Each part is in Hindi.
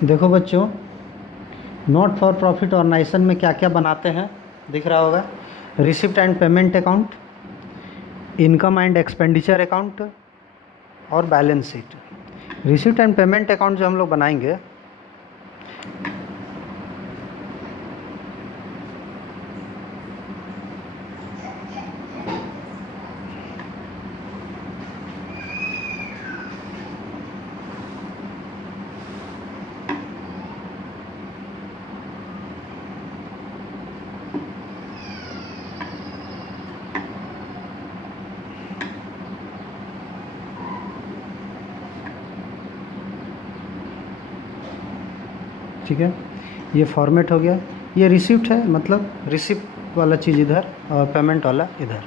देखो बच्चों, नॉट फॉर प्रॉफिट ऑर्गेनाइजेशन में क्या क्या बनाते हैं दिख रहा होगा। Receipt and payment account, income and expenditure account और balance sheet. Receipt and payment account जो हम लोग बनाएंगे, ठीक है, ये फॉर्मेट हो गया। ये रिसिप्ट है, मतलब रिसिप्ट वाला चीज़ इधर और पेमेंट वाला इधर।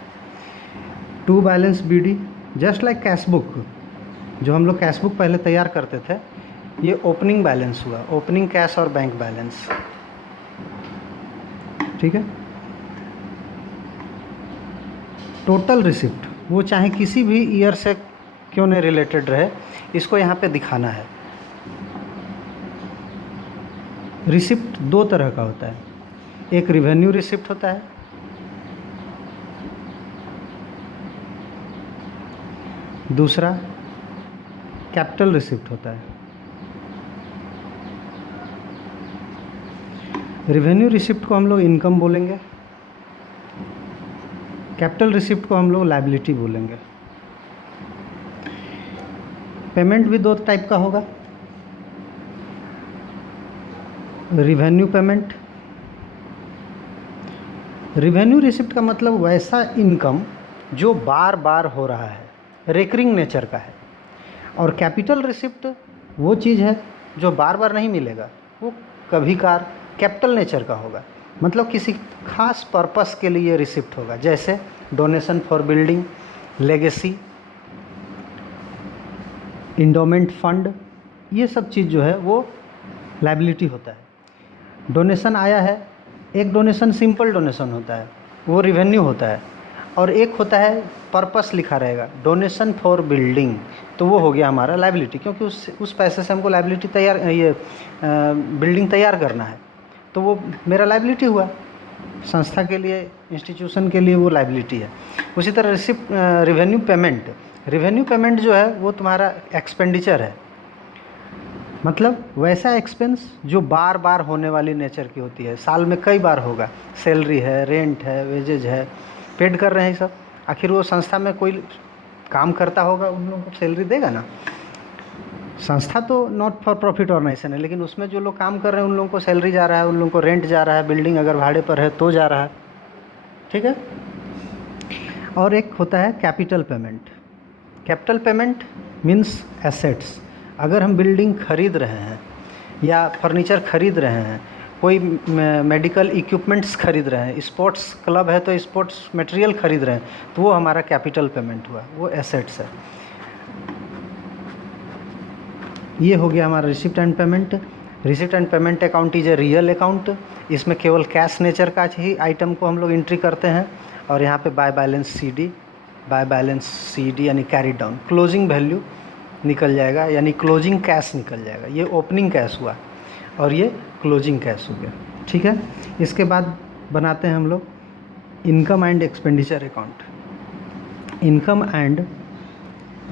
To balance BD, just like cash book. जो हम लोग कैश बुक पहले तैयार करते थे, ये ओपनिंग बैलेंस हुआ, ओपनिंग कैश और बैंक बैलेंस। ठीक है। टोटल रिसिप्ट, वो चाहे किसी भी ईयर से क्यों नहीं रिलेटेड रहे, इसको यहाँ पे दिखाना है। रिसिप्ट दो तरह का होता है, एक रिवेन्यू रिसिप्ट होता है, दूसरा कैपिटल रिसिप्ट होता है। रिवेन्यू रिसिप्ट को हम लोग इनकम बोलेंगे, कैपिटल रिसिप्ट को हम लोग लायबिलिटी बोलेंगे। पेमेंट भी दो टाइप का होगा, रिवेन्यू पेमेंट। रिवेन्यू रिसिप्ट का मतलब वैसा इनकम जो बार बार हो रहा है, रेकरिंग नेचर का है। और कैपिटल रिसिप्ट वो चीज़ है जो बार बार नहीं मिलेगा, वो कभी कार कैपिटल नेचर का होगा, मतलब किसी खास पर्पस के लिए रिसिप्ट होगा, जैसे donation for building, legacy, endowment fund. ये सब चीज़ जो है वो लायबिलिटी होता है। डोनेशन आया है, एक डोनेशन सिंपल डोनेशन होता है, वो रिवेन्यू होता है, और एक होता है पर्पस लिखा रहेगा, डोनेशन फॉर बिल्डिंग, तो वो हो गया हमारा लायबिलिटी, क्योंकि उस पैसे से हमको लायबिलिटी तैयार, ये बिल्डिंग तैयार करना है, तो वो मेरा लायबिलिटी हुआ। संस्था के लिए, इंस्टीट्यूशन के लिए वो लायबिलिटी है। उसी तरह receipt, revenue payment, revenue payment जो है वो तुम्हारा एक्सपेंडिचर है, मतलब वैसा एक्सपेंस जो बार बार होने वाली नेचर की होती है, साल में कई बार होगा। सैलरी है, रेंट है, वेजेज है, पेड कर रहे हैं सब। आखिर वो संस्था में कोई काम करता होगा, उन लोगों को सैलरी देगा ना। संस्था तो नॉट फॉर प्रॉफिट ऑर्गेनाइजेशन है, लेकिन उसमें जो लोग काम कर रहे हैं उन लोगों को सैलरी जा रहा है, उन लोगों को रेंट जा रहा है, बिल्डिंग अगर भाड़े पर है तो जा रहा है। ठीक है। और एक होता है capital payment. Capital payment means assets. अगर हम बिल्डिंग खरीद रहे हैं या फर्नीचर खरीद रहे हैं, कोई मेडिकल इक्विपमेंट्स खरीद रहे हैं, स्पोर्ट्स क्लब है तो स्पोर्ट्स मटेरियल खरीद रहे हैं, तो वो हमारा कैपिटल पेमेंट हुआ, वो एसेट्स है। ये हो गया हमारा receipt and payment. Receipt and payment account is a real account. इसमें केवल कैश नेचर का ही आइटम को हम लोग एंट्री करते हैं, और यहाँ पे बाय बैलेंस सी डी यानी कैरी डाउन, क्लोजिंग वैल्यू निकल जाएगा, यानी क्लोजिंग कैश निकल जाएगा। ये ओपनिंग कैश हुआ और ये क्लोजिंग कैश हो गया। ठीक है। इसके बाद बनाते हैं हम लोग income and expenditure account. Income and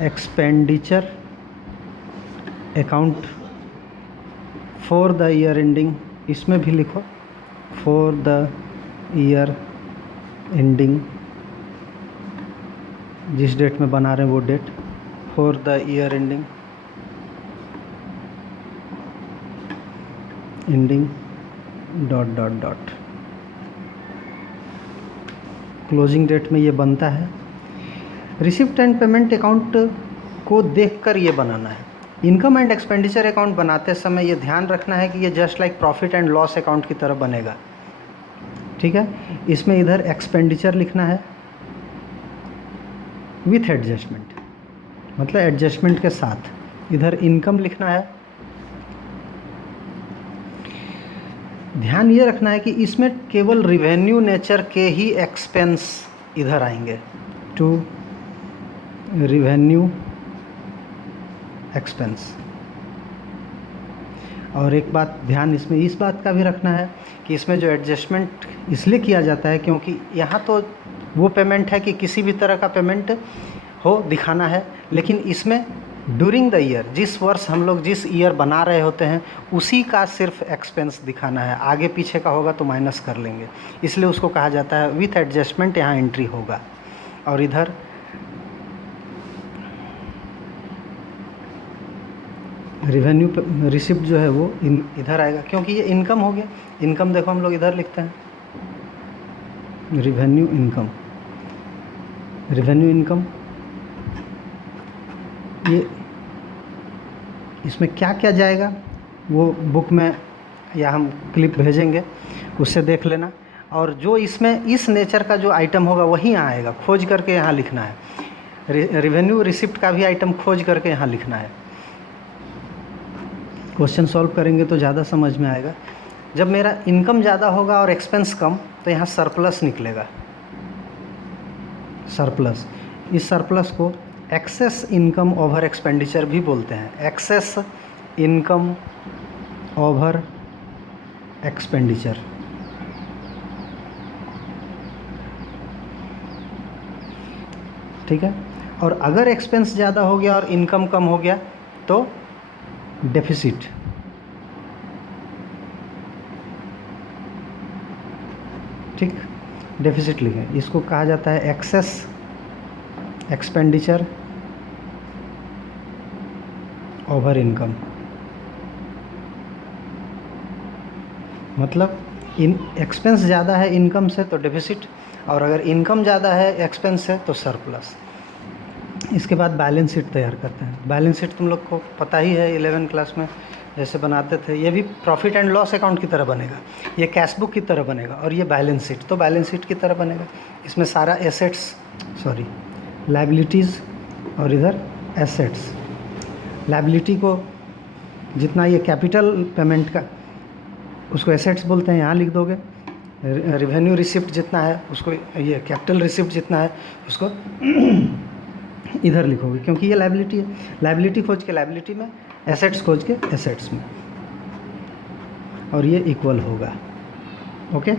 expenditure account for the year ending, इसमें भी लिखो फॉर द ईयर एंडिंग, जिस डेट में बना रहे हैं वो date, for the year ending dot dot dot, closing date में ये बनता है। रिसिप्ट एंड पेमेंट अकाउंट को देखकर ये बनाना है। इनकम एंड एक्सपेंडिचर अकाउंट बनाते समय ये ध्यान रखना है कि ये just like profit and loss account की तरह बनेगा। ठीक है। इसमें इधर एक्सपेंडिचर लिखना है विथ एडजस्टमेंट, मतलब एडजस्टमेंट के साथ। इधर इनकम लिखना है। ध्यान ये रखना है कि इसमें केवल रिवेन्यू नेचर के ही एक्सपेंस इधर आएंगे, टू रिवेन्यू एक्सपेंस। और एक बात ध्यान इसमें इस बात का भी रखना है कि इसमें जो एडजस्टमेंट इसलिए किया जाता है क्योंकि यहाँ तो वो पेमेंट है कि किसी भी तरह का पेमेंट हो दिखाना है, लेकिन इसमें ड्यूरिंग द ईयर, जिस वर्ष हम लोग जिस ईयर बना रहे होते हैं उसी का सिर्फ एक्सपेंस दिखाना है, आगे पीछे का होगा तो माइनस कर लेंगे, इसलिए उसको कहा जाता है विथ एडजस्टमेंट यहाँ एंट्री होगा। और इधर रिवेन्यू रिसिप्ट जो है वो इधर आएगा क्योंकि ये इनकम हो गया। इनकम देखो हम लोग इधर लिखते हैं रिवेन्यू इनकम, रिवेन्यू इनकम ये इसमें क्या क्या जाएगा वो बुक में या हम क्लिप भेजेंगे, उससे देख लेना। और जो इसमें इस नेचर का जो आइटम होगा वही यहाँ आएगा, खोज करके यहाँ लिखना है। रिवेन्यू रिसिप्ट का भी आइटम खोज करके यहाँ लिखना है। क्वेश्चन सॉल्व करेंगे तो ज़्यादा समझ में आएगा। जब मेरा इनकम ज़्यादा होगा और एक्सपेंस कम तो यहाँ सरप्लस निकलेगा, सरप्लस। इस सरप्लस को एक्सेस इनकम ओवर एक्सपेंडिचर भी बोलते हैं, एक्सेस इनकम ओवर एक्सपेंडिचर। ठीक है। और अगर एक्सपेंस ज़्यादा हो गया और इनकम कम हो गया तो डेफिसिट। ठीक, डेफिसिट लिखें। इसको कहा जाता है एक्सेस एक्सपेंडिचर ओवर इनकम। मतलब इन एक्सपेंस ज़्यादा है इनकम से तो डेफिसिट, और अगर इनकम ज़्यादा है एक्सपेंस से तो सरप्लस। इसके बाद बैलेंस शीट तैयार करते हैं। बैलेंस शीट तुम लोग को पता ही है, 11 क्लास में जैसे बनाते थे। ये भी प्रॉफिट एंड लॉस अकाउंट की तरह बनेगा, ये कैश बुक की तरह बनेगा, और ये बैलेंस शीट तो बैलेंस शीट की तरह बनेगा। इसमें सारा एसेट्स लायबिलिटीज़ और इधर एसेट्स। लायबिलिटी को जितना ये कैपिटल पेमेंट का उसको एसेट्स बोलते हैं, यहाँ लिख दोगे। रिवेन्यू रिसिप्ट जितना है उसको, ये कैपिटल रिसिप्ट जितना है उसको इधर लिखोगे क्योंकि ये लायबिलिटी है। लायबिलिटी खोज के लायबिलिटी में, एसेट्स खोज के एसेट्स में, और ये इक्वल होगा। ओके।